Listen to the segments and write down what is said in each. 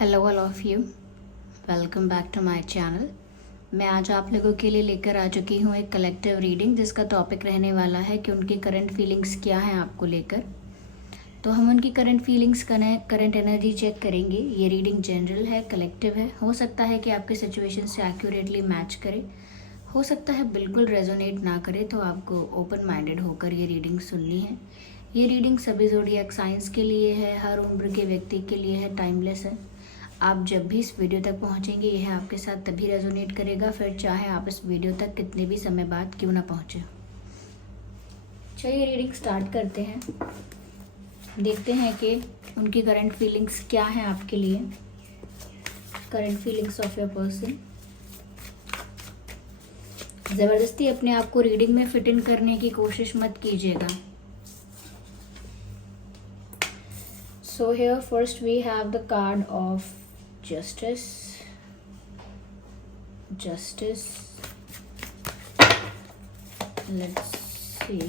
Hello all of you, welcome back to my channel. मैं आज आप लोगों के लिए लेकर आ चुकी हूँ एक कलेक्टिव रीडिंग, जिसका टॉपिक रहने वाला है कि उनकी करंट फीलिंग्स क्या हैं आपको लेकर। तो हम उनकी current feelings current energy check करेंगे। ये रीडिंग जनरल है, कलेक्टिव है। हो सकता है कि आपके सिचुएशन से एक्यूरेटली मैच करे, हो सकता है बिल्कुल रेजोनेट ना करे, तो आपको ओपन माइंडेड होकर ये रीडिंग सुननी है। ये रीडिंग सभी ज़ोडिएक साइंस के लिए है, हर उम्र के व्यक्ति के लिए है, टाइमलेस है। आप जब भी इस वीडियो तक पहुंचेंगे यह आपके साथ तभी रेजोनेट करेगा, फिर चाहे आप इस वीडियो तक कितने भी समय बाद क्यों ना पहुंचे। चलिए रीडिंग स्टार्ट करते हैं। देखते हैं कि उनकी करंट फीलिंग्स क्या हैं आपके लिए। Current feelings of your person. ज़बरदस्ती अपने आप को रीडिंग में फिट इन करने की कोशिश मत कीजिएगा। So here first we have the card of justice. Let's see.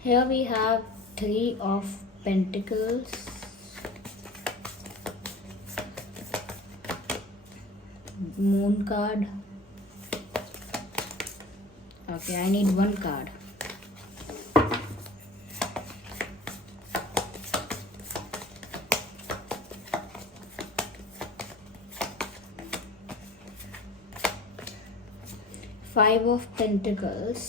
Here we have Three of Pentacles. Moon card. Okay, I need one card. Five of Pentacles.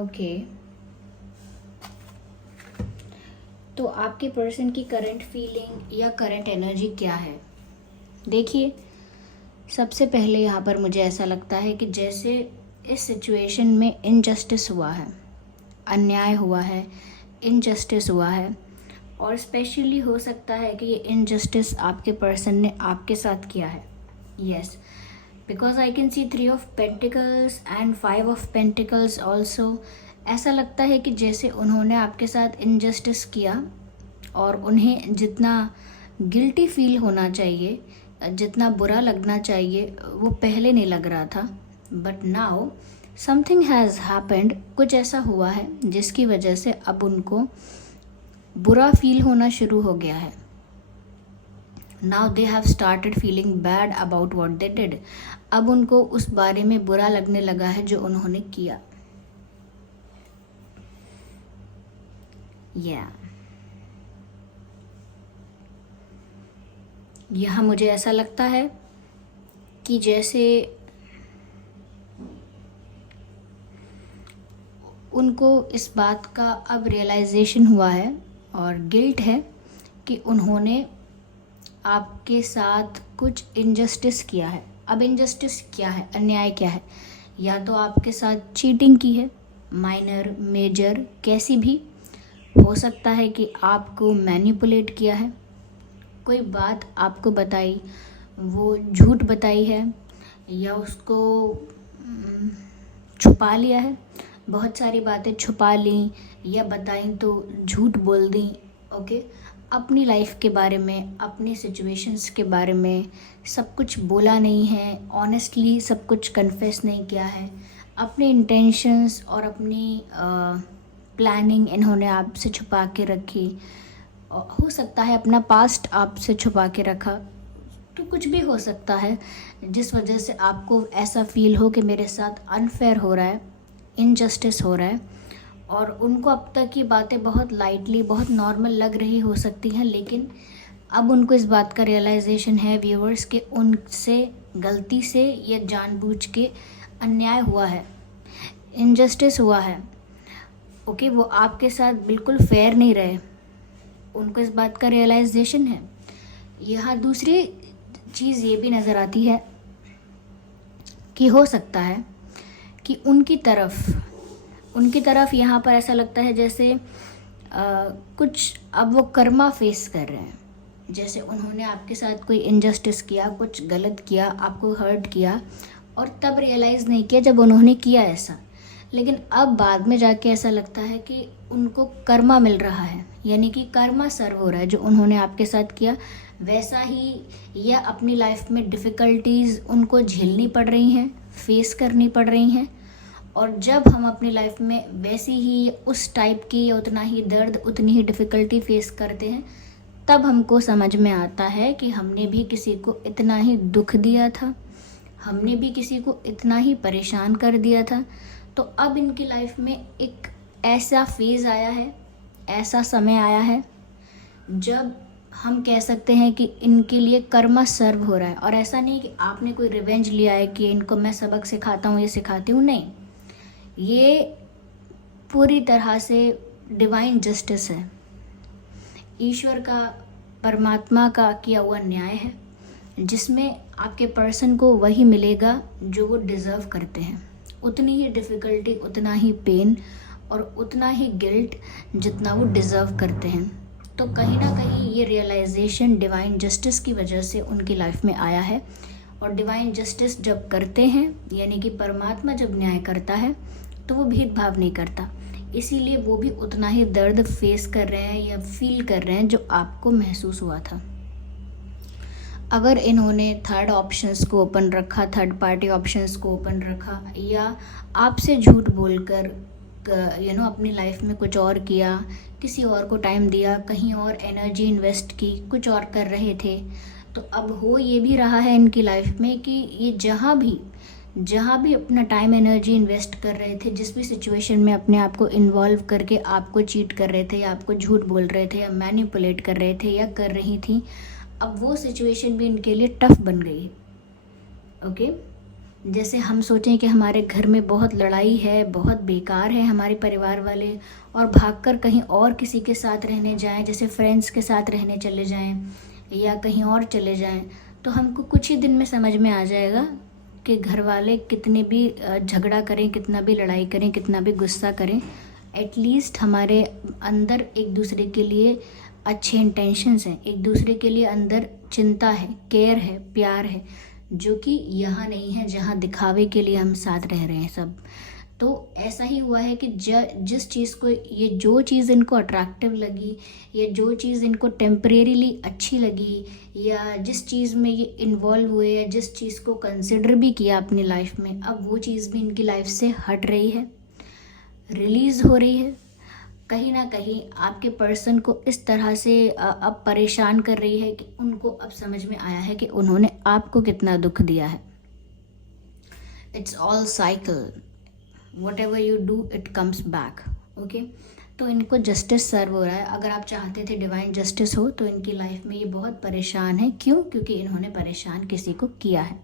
Okay, तो आपके person की current feeling या current energy क्या है? देखिए, सबसे पहले यहाँ पर मुझे ऐसा लगता है कि जैसे इस सिचुएशन में इनजस्टिस हुआ है, अन्याय हुआ है, इनजस्टिस हुआ है, और स्पेशली हो सकता है कि ये इनजस्टिस आपके पर्सन ने आपके साथ किया है। Yes, because I can see 3 of pentacles and 5 of pentacles also. ऐसा लगता है कि जैसे उन्होंने आपके साथ इनजस्टिस किया और उन्हें जितना गिल्टी फील होना चाहिए, जितना बुरा लगना चाहिए, वो पहले नहीं लग रहा था। But now something has happened, कुछ ऐसा हुआ है जिसकी वजह से अब उनको बुरा फील होना शुरू हो गया है। Now they have started feeling bad about what they did. अब उनको उस बारे में बुरा लगने लगा है जो उन्होंने किया। यहाँ मुझे ऐसा लगता है कि जैसे उनको इस बात का अब रियलाइजेशन हुआ है और गिल्ट है कि उन्होंने आपके साथ कुछ इनजस्टिस किया है। अब इनजस्टिस क्या है, अन्याय क्या है? या तो आपके साथ चीटिंग की है, माइनर, मेजर, कैसी भी हो सकता है कि आपको मैनिपुलेट किया है, कोई बात आपको बताई, वो झूठ बताई है, या उसको छुपा लिया है। बहुत सारी बातें छुपा ली या बताई तो झूठ बोल दी। ओके, अपनी लाइफ के बारे में, अपनी सिचुएशंस के बारे में सब कुछ बोला नहीं है, ऑनेस्टली सब कुछ कन्फेस नहीं किया है। अपने इंटेंशंस और अपनी प्लानिंग इन्होंने आपसे छुपा के रखी। हो सकता है अपना पास्ट आपसे छुपा के रखा, तो कुछ भी हो सकता है जिस वजह से आपको ऐसा फील हो कि मेरे साथ अनफेयर हो रहा है, इनजस्टिस हो रहा है। और उनको अब तक की बातें बहुत लाइटली, बहुत नॉर्मल लग रही हो सकती हैं, लेकिन अब उनको इस बात का रियलाइजेशन है व्यूअर्स कि उनसे गलती से या जानबूझ के अन्याय हुआ है, इनजस्टिस हुआ है। ओके, वो आपके साथ बिल्कुल फेयर नहीं रहे, उनको इस बात का रियलाइजेशन है। यहाँ दूसरी चीज़ ये भी नज़र आती है कि हो सकता है कि उनकी तरफ यहाँ पर ऐसा लगता है जैसे कुछ अब वो कर्मा फेस कर रहे हैं। जैसे उन्होंने आपके साथ कोई इनजस्टिस किया, कुछ गलत किया, आपको हर्ट किया, और तब रियलाइज़ नहीं किया जब उन्होंने किया ऐसा। लेकिन अब बाद में जाके ऐसा लगता है कि उनको कर्मा मिल रहा है, यानी कि कर्मा सर्व हो रहा है। जो उन्होंने आपके साथ किया वैसा ही, या अपनी लाइफ में डिफ़िकल्टीज़ उनको झेलनी पड़ रही हैं, फेस करनी पड़ रही हैं, और जब हम अपनी लाइफ में वैसी ही उस टाइप की उतना ही दर्द उतनी ही डिफ़िकल्टी फेस करते हैं, तब हमको समझ में आता है कि हमने भी किसी को इतना ही दुख दिया था, हमने भी किसी को इतना ही परेशान कर दिया था। तो अब इनकी लाइफ में एक ऐसा फेज़ आया है, ऐसा समय आया है जब हम कह सकते हैं कि इनके लिए कर्मा सर्व हो रहा है। और ऐसा नहीं कि आपने कोई रिवेंज लिया है कि इनको मैं सबक सिखाता हूँ, ये सिखाती हूँ, नहीं, ये पूरी तरह से डिवाइन जस्टिस है, ईश्वर का, परमात्मा का किया हुआ न्याय है, जिसमें आपके पर्सन को वही मिलेगा जो वो डिज़र्व करते हैं। उतनी ही डिफ़िकल्टी, उतना ही पेन और उतना ही गिल्ट जितना वो डिज़र्व करते हैं। तो कहीं ना कहीं ये रियलाइजेशन डिवाइन जस्टिस की वजह से उनकी लाइफ में आया है। और डिवाइन जस्टिस जब करते हैं, यानी कि परमात्मा जब न्याय करता है, तो वो भेदभाव नहीं करता। इसीलिए वो भी उतना ही दर्द फेस कर रहे हैं या फील कर रहे हैं जो आपको महसूस हुआ था। अगर इन्होंने थर्ड ऑप्शंस को ओपन रखा, थर्ड पार्टी ऑप्शंस को ओपन रखा, या आपसे झूठ बोलकर अपनी लाइफ में कुछ और किया, किसी और को टाइम दिया, कहीं और एनर्जी इन्वेस्ट की, कुछ और कर रहे थे, तो अब हो ये भी रहा है इनकी लाइफ में कि ये जहाँ भी अपना टाइम एनर्जी इन्वेस्ट कर रहे थे, जिस भी सिचुएशन में अपने आप को इन्वॉल्व करके आपको चीट कर रहे थे या आपको झूठ बोल रहे थे या मैनिपुलेट कर रहे थे या कर रही थी, अब वो सिचुएशन भी इनके लिए टफ बन गई। ओके, जैसे हम सोचें कि हमारे घर में बहुत लड़ाई है, बहुत बेकार है हमारे परिवार वाले, और भागकर कहीं और किसी के साथ रहने जाएं, जैसे फ्रेंड्स के साथ रहने चले जाएं या कहीं और चले जाएं, तो हमको कुछ ही दिन में समझ में आ जाएगा कि घर वाले कितने भी झगड़ा करें, कितना भी लड़ाई करें, कितना भी गुस्सा करें, एटलीस्ट हमारे अंदर एक दूसरे के लिए अच्छे इंटेंशंस हैं, एक दूसरे के लिए अंदर चिंता है, केयर है, प्यार है, जो कि यहाँ नहीं है जहाँ दिखावे के लिए हम साथ रह रहे हैं सब। तो ऐसा ही हुआ है कि जिस चीज़ को, ये जो चीज़ इनको अट्रैक्टिव लगी, या जो चीज़ इनको टेम्परेरीली अच्छी लगी, या जिस चीज़ में ये इन्वॉल्व हुए, या जिस चीज़ को कंसिडर भी किया अपनी लाइफ में, अब वो चीज़ भी इनकी लाइफ से हट रही है, रिलीज़ हो रही है। कहीं ना कहीं आपके पर्सन को इस तरह से अब परेशान कर रही है कि उनको अब समझ में आया है कि उन्होंने आपको कितना दुख दिया है। It's all cycle, what ever you do it comes back. Okay, तो इनको जस्टिस सर्व हो रहा है। अगर आप चाहते थे डिवाइन जस्टिस हो, तो इनकी लाइफ में ये बहुत परेशान है। क्यों? क्योंकि इन्होंने परेशान किसी को किया है।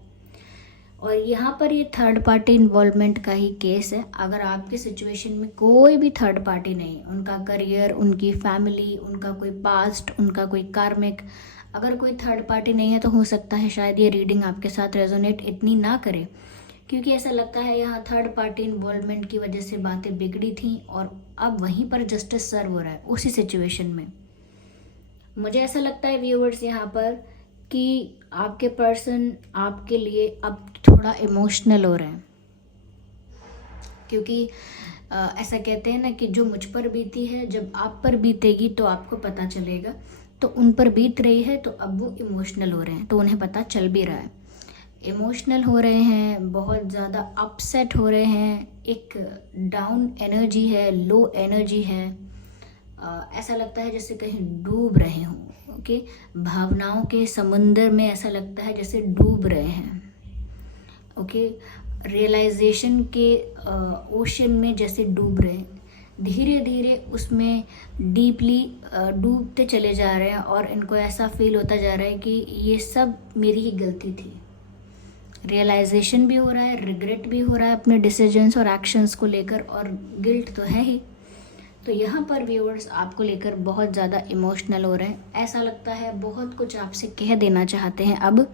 और यहाँ पर ये थर्ड पार्टी इन्वॉल्वमेंट का ही केस है। अगर आपके सिचुएशन में कोई भी थर्ड पार्टी नहीं, उनका करियर, उनकी फैमिली, उनका कोई पास्ट, उनका कोई कार्मिक, अगर कोई थर्ड पार्टी नहीं है, तो हो सकता है शायद ये रीडिंग आपके साथ रेजोनेट इतनी ना करे, क्योंकि ऐसा लगता है यहाँ थर्ड पार्टी इन्वॉल्वमेंट की वजह से बातें बिगड़ी थी और अब वहीं पर जस्टिस सर्व हो रहा है उसी सिचुएशन में। मुझे ऐसा लगता है व्यूअर्स यहाँ पर कि आपके पर्सन आपके लिए अब थोड़ा इमोशनल हो रहे हैं, क्योंकि ऐसा कहते हैं ना कि जो मुझ पर बीती है जब आप पर बीतेगी तो आपको पता चलेगा। तो उन पर बीत रही है, तो अब वो इमोशनल हो रहे हैं, तो उन्हें पता चल भी रहा है। इमोशनल हो रहे हैं, बहुत ज़्यादा अपसेट हो रहे हैं, एक डाउन एनर्जी है, लो एनर्जी है। ऐसा लगता है जैसे कहीं डूब रहे हों। ओके, भावनाओं के समुंदर में ऐसा लगता है जैसे डूब रहे हैं। ओके, रियलाइजेशन के ओशन में जैसे डूब रहे हैं, धीरे धीरे उसमें डीपली डूबते चले जा रहे हैं, और इनको ऐसा फील होता जा रहा है कि ये सब मेरी ही गलती थी। रियलाइजेशन भी हो रहा है, रिग्रेट भी हो रहा है अपने डिसीजंस और एक्शंस को लेकर, और गिल्ट तो है ही। तो यहाँ पर व्यूअर्स आपको लेकर बहुत ज़्यादा इमोशनल हो रहे हैं। ऐसा लगता है बहुत कुछ आपसे कह देना चाहते हैं अब,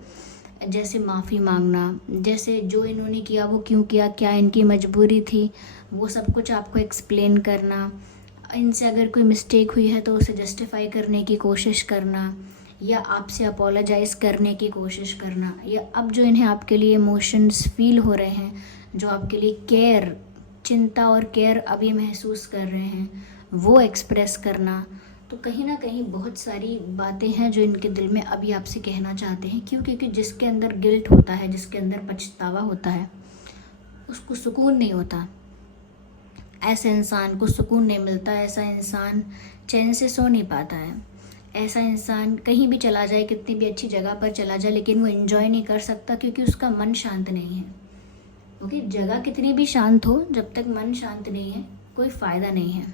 जैसे माफ़ी मांगना, जैसे जो इन्होंने किया वो क्यों किया, क्या इनकी मजबूरी थी, वो सब कुछ आपको एक्सप्लेन करना, इनसे अगर कोई मिस्टेक हुई है तो उसे जस्टिफाई करने की कोशिश करना, या आपसे अपोलोजाइज़ करने की कोशिश करना, या अब जो इन्हें आपके लिए इमोशंस फील हो रहे हैं, जो आपके लिए केयर, चिंता और केयर अभी महसूस कर रहे हैं, वो एक्सप्रेस करना। तो कहीं ना कहीं बहुत सारी बातें हैं जो इनके दिल में अभी आपसे कहना चाहते हैं। क्यों? क्योंकि जिसके अंदर गिल्ट होता है, जिसके अंदर पछतावा होता है, उसको सुकून नहीं होता। ऐसे इंसान को सुकून नहीं मिलता, ऐसा इंसान चैन से सो नहीं पाता है, ऐसा इंसान कहीं भी चला जाए, कितनी भी अच्छी जगह पर चला जाए, लेकिन वो एंजॉय नहीं कर सकता क्योंकि उसका मन शांत नहीं है। ओके, जगह कितनी भी शांत हो, जब तक मन शांत नहीं है कोई फ़ायदा नहीं है।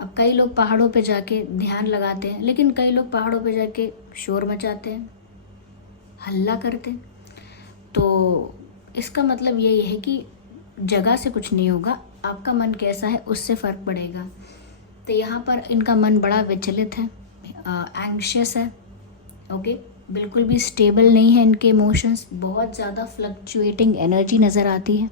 अब कई लोग पहाड़ों पे जाके ध्यान लगाते हैं, लेकिन कई लोग पहाड़ों पे जाके शोर मचाते हैं, हल्ला करते हैं। तो इसका मतलब यही है कि जगह से कुछ नहीं होगा, आपका मन कैसा है उससे फ़र्क पड़ेगा। तो यहाँ पर इनका मन बड़ा विचलित है, एंग्शियस है। ओके, बिल्कुल भी स्टेबल नहीं है इनके इमोशंस, बहुत ज़्यादा फ्लक्चुएटिंग एनर्जी नज़र आती है।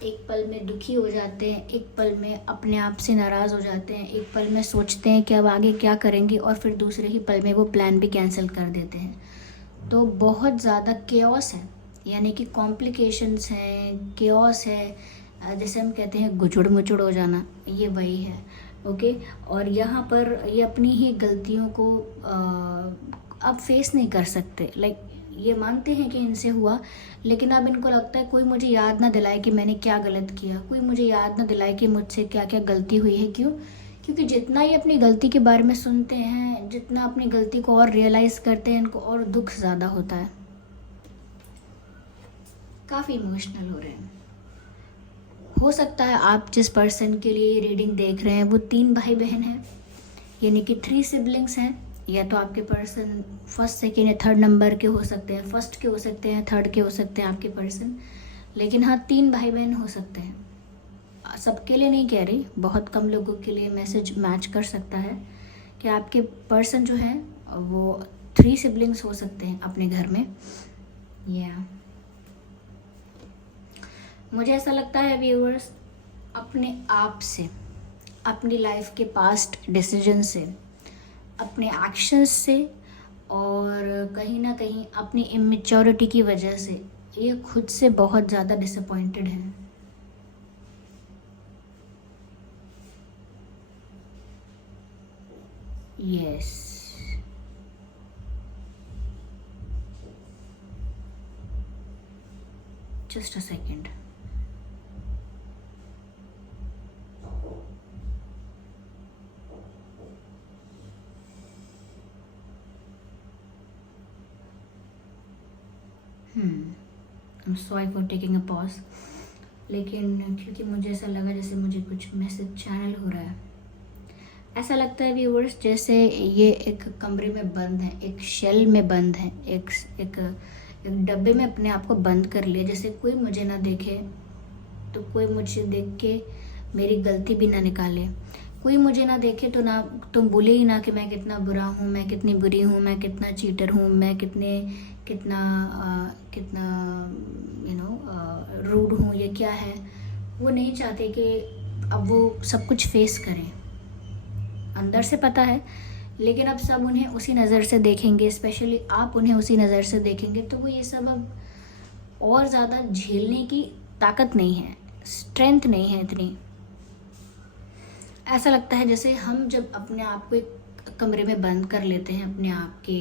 एक पल में दुखी हो जाते हैं, एक पल में अपने आप से नाराज़ हो जाते हैं, एक पल में सोचते हैं कि अब आगे क्या करेंगे और फिर दूसरे ही पल में वो प्लान भी कैंसिल कर देते हैं। तो बहुत ज़्यादा केओस है, यानी कि कॉम्प्लिकेशंस हैं, केओस है, जैसे हम कहते हैं गुचुड़ मुचुड़ हो जाना, ये वही है। ओके, और यहाँ पर ये अपनी ही गलतियों को अब फेस नहीं कर सकते। लाइक ये मानते हैं कि इनसे हुआ, लेकिन अब इनको लगता है कोई मुझे याद ना दिलाए कि मैंने क्या गलत किया, कोई मुझे याद ना दिलाए कि मुझसे क्या क्या गलती हुई है। क्यों? क्योंकि जितना ही अपनी गलती के बारे में सुनते हैं, जितना अपनी गलती को और रियलाइज़ करते हैं, इनको और दुख ज़्यादा होता है। काफ़ी इमोशनल हो रहे हैं। हो सकता है आप जिस पर्सन के लिए रीडिंग देख रहे हैं वो 3 भाई बहन हैं, यानी कि 3 सिबलिंग्स हैं। या तो आपके पर्सन फर्स्ट, सेकेंड या थर्ड नंबर के हो सकते हैं, फर्स्ट के हो सकते हैं, थर्ड के हो सकते हैं आपके पर्सन, लेकिन हाँ 3 भाई बहन हो सकते हैं। सबके लिए नहीं कह रही, बहुत कम लोगों के लिए मैसेज मैच कर सकता है कि आपके पर्सन जो है वो 3 सिबलिंग्स हो सकते हैं अपने घर में। या मुझे ऐसा लगता है व्यूअर्स, अपने आप से, अपनी लाइफ के पास्ट डिसीजन से, अपने एक्शंस से और कहीं ना कहीं अपनी इमेच्योरिटी की वजह से ये खुद से बहुत ज़्यादा डिसअपॉइंटेड हैं। Yes, just a second. I am sorry for taking a pause, लेकिन क्योंकि मुझे ऐसा लगा जैसे मुझे कुछ मैसेज चैनल हो रहा है। ऐसा लगता है व्यूअर्स जैसे ये एक कमरे में बंद है, एक शेल में बंद है, एक डब्बे में अपने आप को बंद कर लिया, जैसे कोई मुझे ना देखे, तो कोई मुझे देख के मेरी गलती भी ना निकाले, कोई मुझे ना देखे तो ना तुम बोले ही ना कि मैं कितना बुरा हूँ, मैं कितनी बुरी हूँ, मैं कितना चीटर हूँ, मैं कितना रूड हूँ, ये क्या है। वो नहीं चाहते कि अब वो सब कुछ फेस करें, अंदर से पता है, लेकिन अब सब उन्हें उसी नज़र से देखेंगे, स्पेशली आप उन्हें उसी नज़र से देखेंगे, तो वो ये सब अब और ज़्यादा झेलने की ताकत नहीं है, स्ट्रेंथ नहीं है इतनी। ऐसा लगता है जैसे हम जब अपने आप को एक कमरे में बंद कर लेते हैं, अपने आप के,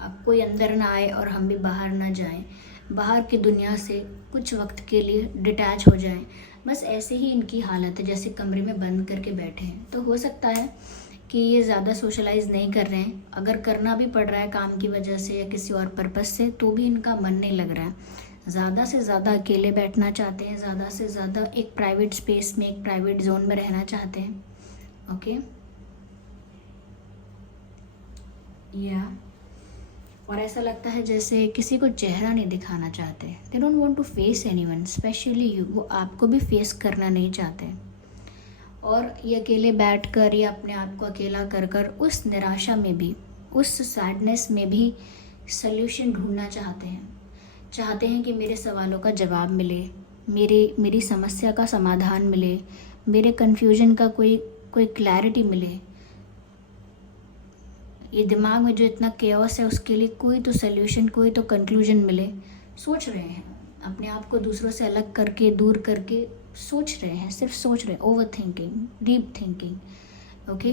अब कोई अंदर ना आए और हम भी बाहर ना जाएं, बाहर की दुनिया से कुछ वक्त के लिए डिटैच हो जाएं, बस ऐसे ही इनकी हालत है, जैसे कमरे में बंद करके बैठे हैं। तो हो सकता है कि ये ज़्यादा सोशलाइज नहीं कर रहे हैं, अगर करना भी पड़ रहा है काम की वजह से या किसी और पर्पस से, तो भी इनका मन नहीं लग रहा है, ज़्यादा से ज़्यादा अकेले बैठना चाहते हैं, ज़्यादा से ज़्यादा एक प्राइवेट स्पेस में, एक प्राइवेट जोन में रहना चाहते हैं। ओके, या और ऐसा लगता है जैसे किसी को चेहरा नहीं दिखाना चाहते, they don't want to face anyone, specially you, वो आपको भी फेस करना नहीं चाहते, और ये अकेले बैठकर या अपने आप को अकेला कर कर उस निराशा में भी, उस सैडनेस में भी सल्यूशन ढूंढना चाहते हैं कि मेरे सवालों का जवाब मिले, मेरी समस्या का समाधान मिले, मेरे कन्फ्यूजन का कोई क्लैरिटी मिले। ये दिमाग में जो इतना केओस है उसके लिए कोई तो सल्यूशन, कोई तो कंक्लूजन मिले। सोच रहे हैं अपने आप को दूसरों से अलग करके, दूर करके सोच रहे हैं, सिर्फ सोच रहे हैं, over thinking, deep thinking, okay,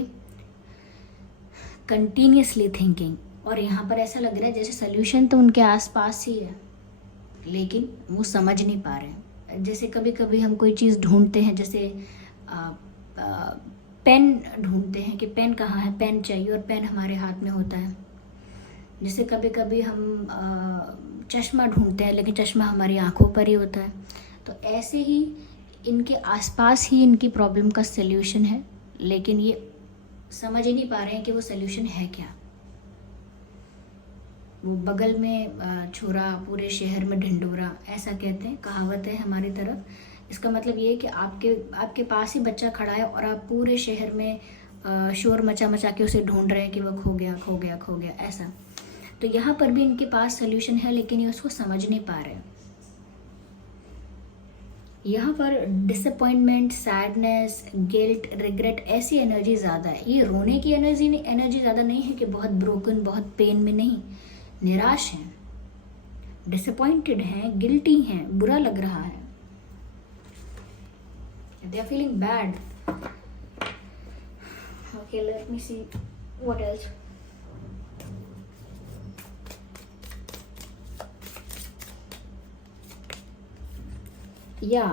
continuously thinking. और यहाँ पर ऐसा लग रहा है जैसे सल्यूशन तो उनके आसपास ही है, लेकिन वो समझ नहीं पा रहे हैं, जैसे कभी कभी हम कोई चीज़ ढूंढते हैं, जैसे आ, आ, पेन ढूंढते हैं कि पेन कहाँ है, पेन चाहिए और पेन हमारे हाथ में होता है। जैसे कभी कभी हम चश्मा ढूंढते हैं लेकिन चश्मा हमारी आंखों पर ही होता है। तो ऐसे ही इनके आसपास ही इनकी प्रॉब्लम का सल्यूशन है, लेकिन ये समझ ही नहीं पा रहे हैं कि वो सल्यूशन है क्या। वो बगल में छोरा पूरे शहर में ढिंढोरा, ऐसा कहते हैं, कहावत है हमारी तरफ। इसका मतलब ये है कि आपके पास ही बच्चा खड़ा है और आप पूरे शहर में शोर मचा मचा के उसे ढूंढ रहे हैं कि वो खो गया खो गया खो गया, ऐसा। तो यहाँ पर भी इनके पास सल्यूशन है लेकिन ये उसको समझ नहीं पा रहे। यहाँ पर डिसअपॉइंटमेंट, सैडनेस, गिल्ट, रिग्रेट, ऐसी एनर्जी ज़्यादा है। ये रोने की एनर्जी ज़्यादा नहीं है कि बहुत ब्रोकन, बहुत पेन में, नहीं, निराश हैं, डिसअपॉइंटेड हैं, गिल्टी हैं, बुरा लग रहा है, they are feeling bad. Okay, let me see what else. या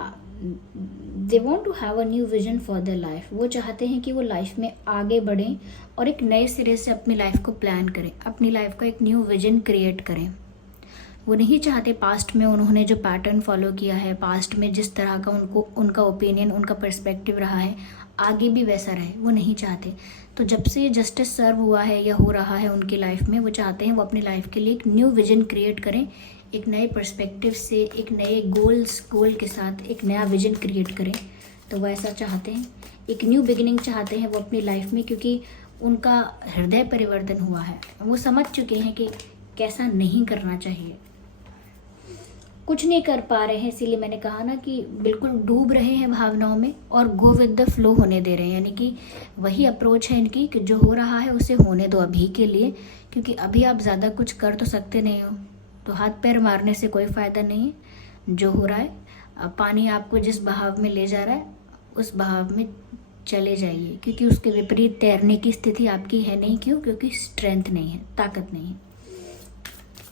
they want to have a new vision for their life. वो चाहते हैं कि वो लाइफ में आगे बढ़ें और एक नए सिरे से अपनी लाइफ को प्लान करें, अपनी लाइफ का एक न्यू विजन क्रिएट करें। वो नहीं चाहते पास्ट में उन्होंने जो पैटर्न फॉलो किया है, पास्ट में जिस तरह का उनका ओपिनियन, उनका पर्सपेक्टिव रहा है, आगे भी वैसा रहे, वो नहीं चाहते। तो जब से जस्टिस सर्व हुआ है या हो रहा है उनकी लाइफ में, वो चाहते हैं वो अपनी लाइफ के लिए एक न्यू विजन क्रिएट करें, एक नए पर्सपेक्टिव से, एक नए गोल के साथ एक नया विजन क्रिएट करें। तो वो ऐसा चाहते हैं, एक न्यू बिगिनिंग चाहते हैं वो अपनी लाइफ में, क्योंकि उनका हृदय परिवर्तन हुआ है। वो समझ चुके हैं कि कैसा नहीं करना चाहिए, कुछ नहीं कर पा रहे हैं। इसीलिए मैंने कहा ना कि बिल्कुल डूब रहे हैं भावनाओं में और गो विद द फ्लो होने दे रहे हैं। यानी कि वही अप्रोच है इनकी कि जो हो रहा है उसे होने दो अभी के लिए, क्योंकि अभी आप ज़्यादा कुछ कर तो सकते नहीं हो, तो हाथ पैर मारने से कोई फ़ायदा नहीं है। जो हो रहा है, पानी आपको जिस बहाव में ले जा रहा है उस बहाव में चले जाइए, क्योंकि उसके विपरीत तैरने की स्थिति आपकी है नहीं। क्यों? क्योंकि स्ट्रेंथ नहीं है, ताकत नहीं है।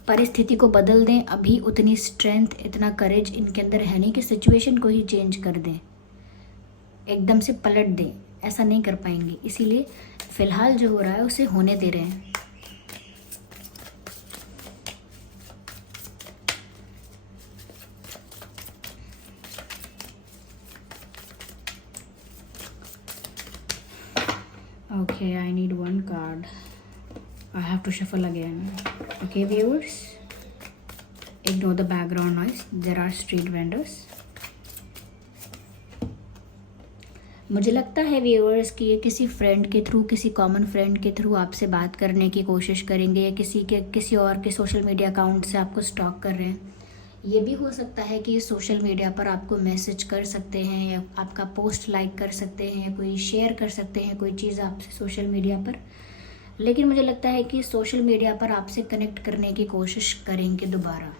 परिस्थिति को बदल दें, अभी उतनी स्ट्रेंथ, इतना करेज इनके अंदर है नहीं कि सिचुएशन को ही चेंज कर दें, एकदम से पलट दें, ऐसा नहीं कर पाएंगे। इसीलिए फ़िलहाल जो हो रहा है उसे होने दे रहे हैं। Okay, I need one card. I have to shuffle again. Okay, viewers, ignore the background noise. There are street vendors. मुझे लगता है व्यूअर्स कि ये किसी फ्रेंड के थ्रू, किसी कॉमन फ्रेंड के थ्रू आपसे बात करने की कोशिश करेंगे, या किसी और के सोशल मीडिया अकाउंट से आपको स्टॉक कर रहे हैं। ये भी हो सकता है कि सोशल मीडिया पर आपको मैसेज कर सकते हैं, या आपका पोस्ट लाइक कर सकते हैं, या कोई शेयर कर सकते हैं कोई चीज़ आपसे सोशल मीडिया पर। लेकिन मुझे लगता है कि सोशल मीडिया पर आपसे कनेक्ट करने की कोशिश करेंगे दोबारा,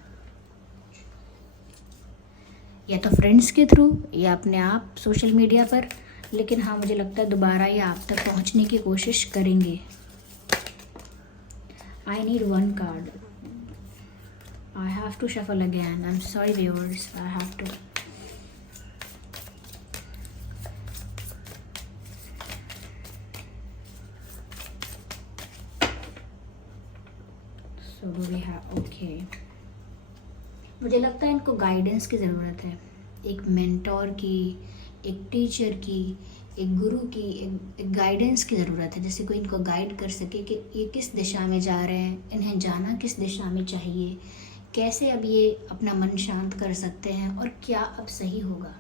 या तो फ्रेंड्स के थ्रू या अपने आप सोशल मीडिया पर। लेकिन हाँ, मुझे लगता है दोबारा ये आप तक पहुंचने की कोशिश करेंगे। I need one card. I have to shuffle again. I'm sorry viewers, I have to. So do we have, okay. मुझे लगता है इनको गाइडेंस की ज़रूरत है, एक मेंटोर की, एक टीचर की, एक गुरु की, एक गाइडेंस की ज़रूरत है। जैसे कोई इनको गाइड कर सके कि ये किस दिशा में जा रहे हैं, इन्हें जाना किस दिशा में चाहिए, कैसे अब ये अपना मन शांत कर सकते हैं और क्या अब सही होगा।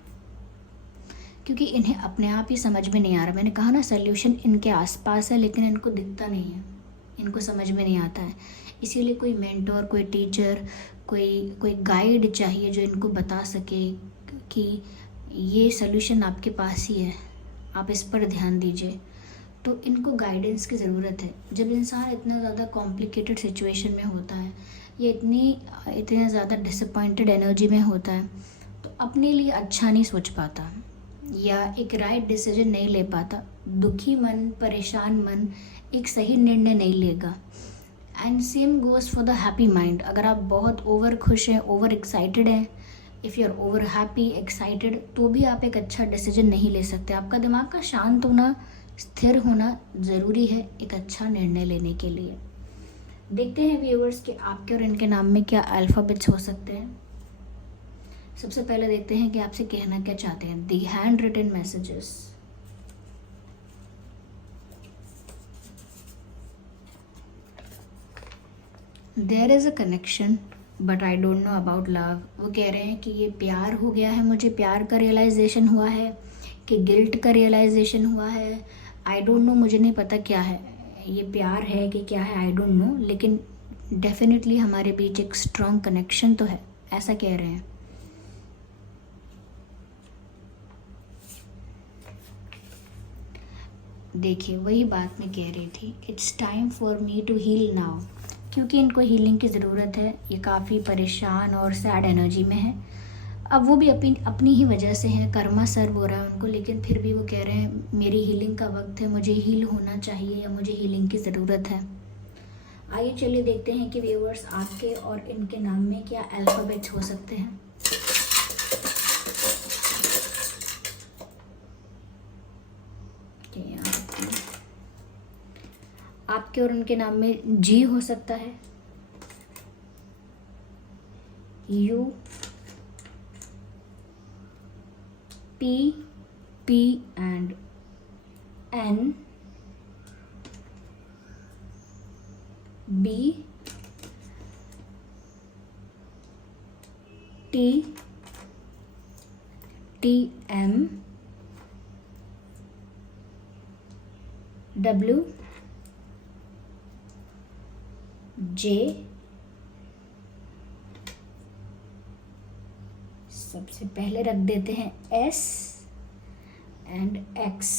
क्योंकि इन्हें अपने आप ही समझ में नहीं आ रहा। मैंने कहा ना, सल्यूशन इनके आसपास है लेकिन इनको दिखता नहीं है, इनको समझ में नहीं आता है। इसीलिए कोई मेंटोर, कोई टीचर, कोई गाइड चाहिए जो इनको बता सके कि ये सल्यूशन आपके पास ही है, आप इस पर ध्यान दीजिए। तो इनको गाइडेंस की ज़रूरत है। जब इंसान इतना ज़्यादा कॉम्प्लिकेटेड सिचुएशन में होता है, ये इतने ज़्यादा डिसअपॉइंटेड एनर्जी में होता है, तो अपने लिए अच्छा नहीं सोच पाता या एक राइट डिसीजन नहीं ले पाता। दुखी मन, परेशान मन एक सही निर्णय नहीं लेगा। And same goes for the happy mind. अगर आप बहुत ओवर खुश हैं, ओवर एक्साइटेड हैं, if you are over happy, excited, तो भी आप एक अच्छा डिसीजन नहीं ले सकते। आपका दिमाग का शांत होना, स्थिर होना ज़रूरी है एक अच्छा निर्णय लेने के लिए। देखते हैं व्यूअर्स कि आपके और इनके नाम में क्या अल्फ़ाबेट्स हो सकते हैं। सबसे पहले देखते हैं कि आपसे कहना क्या चाहते हैं। The hand written messages. There is a connection but I don't know about love. वो कह रहे हैं कि ये प्यार हो गया है, मुझे प्यार का रियलाइजेशन हुआ है कि गिल्ट का रियलाइजेशन हुआ है। आई डोंट नो, मुझे नहीं पता क्या है, ये प्यार है कि क्या है, आई डोंट नो, लेकिन डेफिनेटली हमारे बीच एक स्ट्रॉन्ग कनेक्शन तो है, ऐसा कह रहे हैं। देखिए वही बात मैं कह रही थी, it's time for me to heal now, क्योंकि इनको हीलिंग की ज़रूरत है। ये काफ़ी परेशान और सैड एनर्जी में है। अब वो भी अपनी ही वजह से है, कर्मा सर्व हो रहा है उनको, लेकिन फिर भी वो कह रहे हैं मेरी हीलिंग का वक्त है, मुझे हील होना चाहिए या मुझे हीलिंग की ज़रूरत है। आइए चलिए देखते हैं कि व्यूअर्स आपके और इनके नाम में क्या अल्फ़ाबेट्स हो सकते हैं। आपके और उनके नाम में जी हो सकता है, U, P, P and N, B, T, T M, W, J, सबसे पहले रख देते हैं एस एंड एक्स।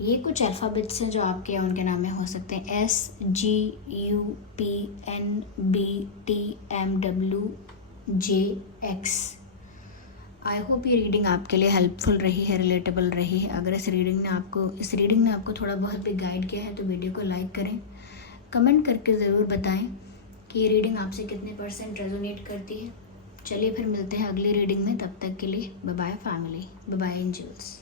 ये कुछ अल्फ़ाबेट्स हैं जो आपके या उनके नाम में हो सकते हैं। S, G, U, P, N, B, T, M, W, J, X. I hope ये रीडिंग आपके लिए हेल्पफुल रही है, रिलेटेबल रही है। अगर इस रीडिंग ने आपको थोड़ा बहुत भी गाइड किया है तो वीडियो को लाइक करें, कमेंट करके ज़रूर बताएं कि ये रीडिंग आपसे कितने % रेजोनेट करती है। चलिए फिर मिलते हैं अगली रीडिंग में, तब तक के लिए bye bye family, bye bye angels.